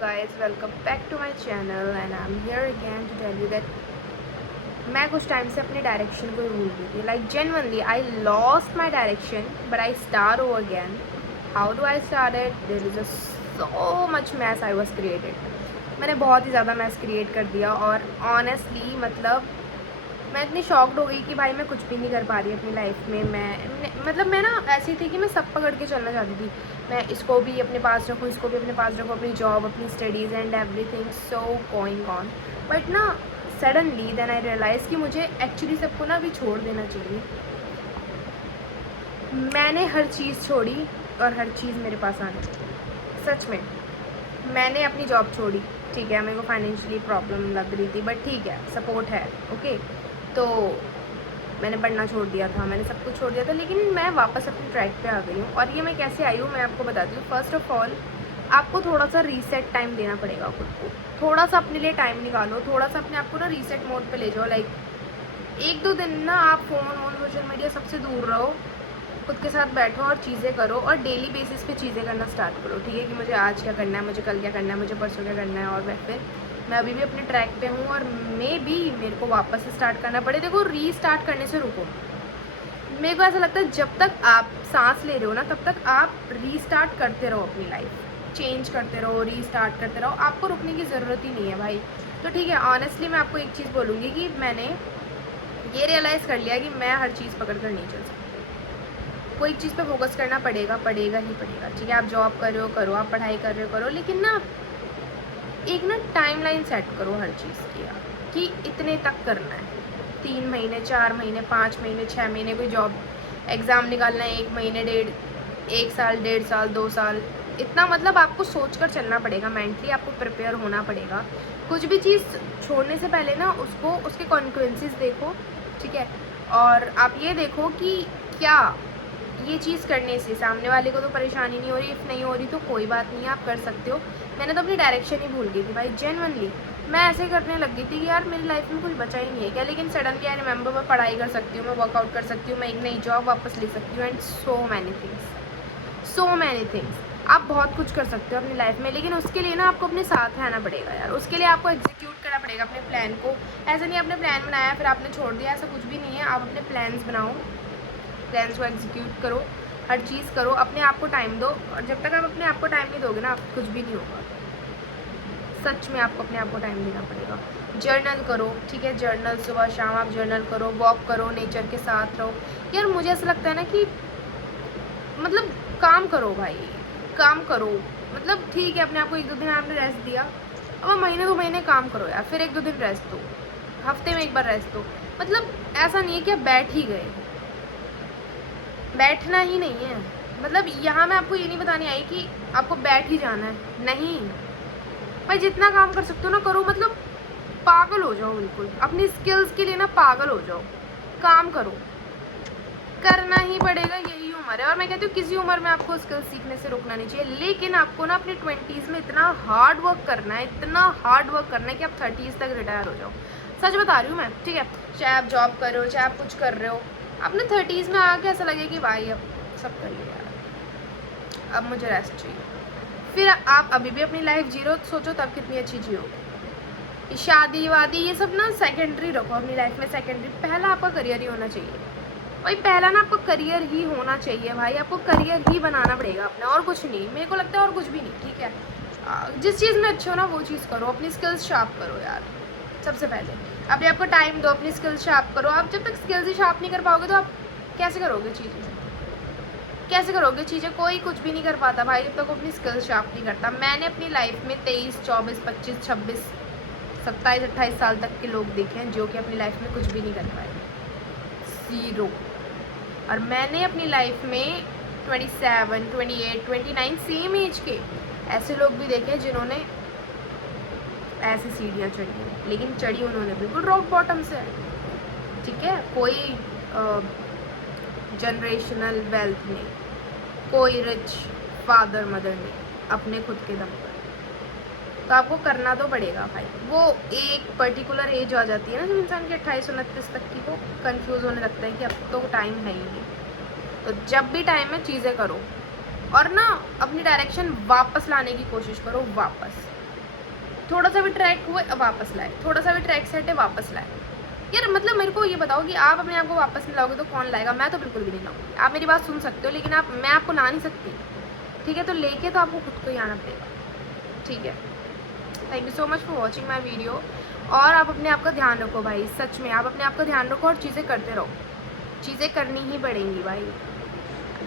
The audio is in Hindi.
guys, welcome back to my channel and I'm here again to tell you that मैं कुछ टाइम से अपने डायरेक्शन को भूल गई थी. Like genuinely I lost my direction but I start over again. How do I start it? There is just so much mess I was created. मैंने बहुत ही ज़्यादा मैस क्रिएट कर दिया और ऑनेस्टली मतलब मैं इतनी शॉक्ड हो गई कि भाई मैं कुछ भी नहीं कर पा रही अपनी लाइफ में. मैं ना ऐसी थी कि मैं सब पकड़ के चलना चाहती थी. मैं इसको भी अपने पास रखूँ, इसको भी अपने पास रखूँ, अपनी जॉब, अपनी studies and everything so going on. But ना सडनली देन आई रियलाइज़ कि मुझे एक्चुअली सबको ना अभी छोड़ देना चाहिए. मैंने हर चीज़ छोड़ी और हर चीज़ मेरे पास आने. सच में मैंने अपनी जॉब छोड़ी. ठीक है, मेरे को फाइनेंशियली प्रॉब्लम लग रही थी बट ठीक है, सपोर्ट है. ओके, तो मैंने पढ़ना छोड़ दिया था, मैंने सब कुछ छोड़ दिया था, लेकिन मैं वापस अपने ट्रैक पे आ गई हूँ. और ये मैं कैसे आई हूँ मैं आपको बताती हूँ. फर्स्ट ऑफ ऑल आपको थोड़ा सा रीसेट टाइम देना पड़ेगा खुद को. थोड़ा सा अपने लिए टाइम निकालो, थोड़ा सा अपने आप को ना रीसेट मोड पे ले जाओ. लाइक 1-2 दिन ना आप फ़ोन सोशल मीडिया सबसे दूर रहो, खुद के साथ बैठो और चीज़ें करो और डेली बेसिस पे चीज़ें करना स्टार्ट करो. ठीक है कि मुझे आज क्या करना है, मुझे कल क्या करना है, मुझे परसों क्या करना है. और फिर मैं अभी भी अपने ट्रैक पे हूँ और मेरे को वापस से स्टार्ट करना पड़े. देखो, रीस्टार्ट करने से रुको. मेरे को ऐसा लगता है जब तक आप सांस ले रहे हो ना तब तक आप रीस्टार्ट करते रहो अपनी लाइफ. चेंज करते रहो, रीस्टार्ट करते रहो. आपको रुकने की ज़रूरत ही नहीं है भाई. तो ठीक है, ऑनेस्टली मैं आपको एक चीज़ बोलूँगी कि मैंने ये रियलाइज़ कर लिया कि मैं हर चीज़ पकड़ कर नहीं चल सकती. कोई चीज़ पे फोकस करना पड़ेगा ही पड़ेगा. ठीक है, आप जॉब कर रहे हो करो, आप पढ़ाई कर रहे हो करो, लेकिन ना एक ना टाइमलाइन सेट करो हर चीज़ की कि इतने तक करना है. 3 महीने, 4 महीने, 5 महीने, 6 महीने कोई जॉब एग्ज़ाम निकालना है, 1 महीने, 1 साल, 1.5 साल, 2 साल. इतना मतलब आपको सोच कर चलना पड़ेगा. मेंटली आपको प्रिपेयर होना पड़ेगा. कुछ भी चीज़ छोड़ने से पहले ना उसके कॉन्सिक्वेंसेस देखो. ठीक है, और आप ये देखो कि क्या ये चीज़ करने से सामने वाले को तो परेशानी नहीं हो रही. इफ़ नहीं हो रही तो कोई बात नहीं है, आप कर सकते हो. मैंने तो अपनी डायरेक्शन ही भूल गई थी भाई. जेन्युइनली मैं ऐसे करने लग गई थी कि यार मेरी लाइफ में कुछ बचा ही नहीं है क्या. लेकिन सडनली आई रिमेंबर मैं पढ़ाई कर सकती हूँ, मैं वर्कआउट कर सकती हूँ, मैं एक नई जॉब वापस ले सकती हूँ एंड सो मैनी थिंग्स. आप बहुत कुछ कर सकते हो अपनी लाइफ में, लेकिन उसके लिए ना आपको अपने साथ रहना पड़ेगा यार. उसके लिए आपको एग्जीक्यूट करना पड़ेगा अपने प्लान को. ऐसा नहीं आपने प्लान बनाया फिर आपने छोड़ दिया, ऐसा कुछ भी नहीं है. आप अपने प्लान्स बनाओ, प्लान्स को एग्जीक्यूट करो, हर चीज़ करो, अपने आप को टाइम दो. और जब तक आप अपने आप को टाइम नहीं दोगे ना, आप कुछ भी नहीं होगा. सच में आपको अपने आप को टाइम देना पड़ेगा. जर्नल करो. ठीक है, जर्नल सुबह शाम आप जर्नल करो, वॉक करो, नेचर के साथ रहो. यार मुझे ऐसा लगता है ना कि मतलब काम करो भाई, काम करो. मतलब ठीक है, अपने आप को 1-2 दिन आपने रेस्ट दिया, अब महीने 2 महीने काम करो यार, फिर 1-2 दिन रेस्ट दो, हफ्ते में एक बार रेस्ट दो. मतलब ऐसा नहीं है कि आप बैठ ही गए. बैठना ही नहीं है. मतलब यहाँ मैं आपको ये नहीं बताने आई कि आपको बैठ ही जाना है. नहीं भाई, जितना काम कर सकते हो ना करो. मतलब पागल हो जाओ बिल्कुल अपनी स्किल्स के लिए ना, पागल हो जाओ. काम करो, करना ही पड़ेगा. यही उम्र है. और मैं कहती हूँ किसी उम्र में आपको स्किल्स सीखने से रुकना नहीं चाहिए, लेकिन आपको ना अपने 20s में इतना हार्ड वर्क करना है, इतना हार्ड वर्क करना है कि आप 30s तक रिटायर हो जाओ. सच बता रही हूँ मैं. ठीक है, चाहे आप जॉब कर रहे हो, चाहे आप कुछ कर रहे हो, अपने 30s में आके ऐसा लगे कि भाई अब सब कर लिया यार, अब मुझे रेस्ट चाहिए. फिर आप अभी भी अपनी लाइफ जी रहे हो, सोचो तब कितनी अच्छी जियोगे. शादी वादी ये सब ना सेकेंडरी रखो अपनी लाइफ में. सेकेंडरी, पहला आपका करियर ही होना चाहिए भाई. पहला ना आपको करियर ही होना चाहिए भाई. आपको करियर ही बनाना पड़ेगा अपना, और कुछ नहीं. मेरे को लगता है और कुछ भी नहीं. ठीक है, जिस चीज़ में अच्छे हो ना वो चीज़ करो. अपनी स्किल्स शार्प करो यार. सबसे पहले अपने आपको टाइम दो, अपनी स्किल्स शार्प करो. आप जब तक स्किल्स ही शार्प नहीं कर पाओगे तो आप कैसे करोगे चीज़ें, कैसे करोगे चीज़ें. कोई कुछ भी नहीं कर पाता भाई जब तक अपनी स्किल्स शार्प नहीं करता. मैंने अपनी लाइफ में 23, 24, 25, 26, 27, 28 साल तक के लोग देखे हैं जो कि अपनी लाइफ में कुछ भी नहीं कर पाए. 0. और मैंने अपनी लाइफ में 27, 28, 29 सेम एज के ऐसे लोग भी देखे हैं जिन्होंने ऐसी सीढ़ियाँ चढ़ी हैं, लेकिन चढ़ी उन्होंने बिल्कुल रॉक बॉटम से. ठीक है, कोई जनरेशनल वेल्थ नहीं, कोई रिच फादर मदर नहीं, अपने खुद के दम पर. तो आपको करना तो पड़ेगा भाई. वो एक पर्टिकुलर एज आ जाती है ना जब इंसान की 28-29 तक की, वो कंफ्यूज होने लगता है कि अब तो टाइम है ही नहीं. तो जब भी टाइम है चीज़ें करो और ना अपनी डायरेक्शन वापस लाने की कोशिश करो. वापस थोड़ा सा भी ट्रैक हुआ वापस लाए, थोड़ा सा भी ट्रैक सेट है वापस लाए। यार मतलब मेरे को ये बताओ कि आप अपने आप को वापस नहीं लाओगे तो कौन लाएगा? मैं तो बिल्कुल भी नहीं लाऊंगी। आप मेरी बात सुन सकते हो लेकिन मैं आपको ला नहीं सकती, ठीक है? तो लेके तो आपको खुद को ही आना पड़ेगा, ठीक है? Thank you so much for watching my video. और आप अपने आप का ध्यान रखो भाई, सच में आप अपने आप का ध्यान रखो और चीज़ें करते रहो, चीज़ें करनी ही पड़ेंगी भाई।